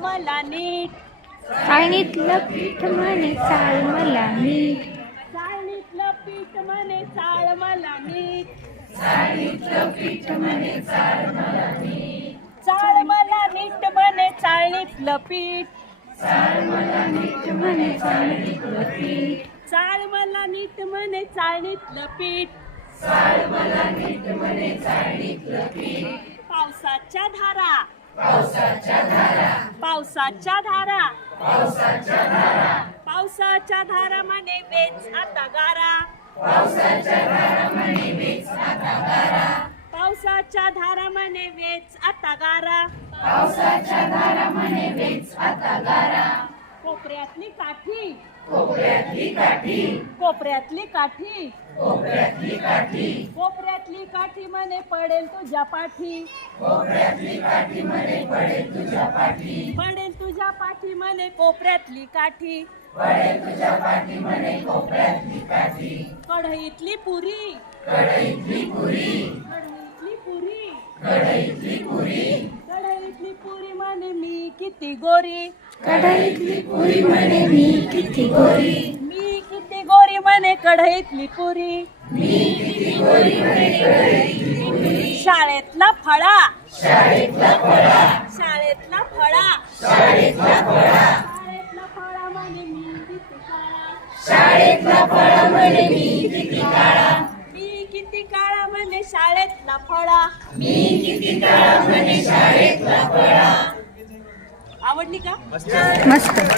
मला नीट, चाळणीतलं पीठ म्हणे चाळ मला नीट, चाळणीतलं पीठ म्हणे चाळ मला नीट, चाळणीतलं पीठ म्हणे चाळ मला नीट, चाळ मला नीट म्हणे चाळणीतलं पीठ, चाळ मला नीट म्हणे चाळणीतलं पीठ, चाळ मला नीट म्हणे चाळणीतलं पीठ, चाळ मला नीट म्हणे चाळणीतलं पीठ. पावसाच्या धारा, पावसाच्या धारा, पावसाच्या धारा, पावसाच्या धारा, पावसाच्या धारा म्हणे वेच आता गारा, पावसाच्या धारा म्हणे वेच आता गारा, पावसाच्या धारा म्हणे वेच आता गारा, पावसाच्या धारा म्हणे वेच आता गारा. कोपऱ्यातली काठी, कोपऱ्यातली काठी, कोपऱ्यातली काठी, कोपऱ्यातली काठी, कोपऱ्यातली काठी म्हणे पडेल तुझ्या पाठी, कोपऱ्यातली काठी म्हणे पडेल तुझ्या पाठी, पडेल तुझ्या पाठी म्हणे कोपऱ्यातली काठी, पडेल तुझ्या पाठी म्हणे कोपऱ्यातली काठी. कढईतली पुरी, कढईतली पुरी, कढईतली पुरी, कढईतली पुरी, कढईतली पुरी म्हणे मी किती गोरी, कढईतली पुरी म्हणे मी किती गोरी, मी किती गोरी म्हणे कढईतली पुरी, मी किती गोरी म्हणे कढईतली पुरी. शाळेतला फळा, शाळेतला फळा, शाळेतला फळा, शाळेतला फळा, शाळेतला फळा म्हणे मी किती काळा, शाळेतला फळा म्हणे मी किती काळा, मी किती काळा म्हणे शाळेतला फळा. मी किती काळा म्हणे शाळेतला फळा. आवडली का? मस्त.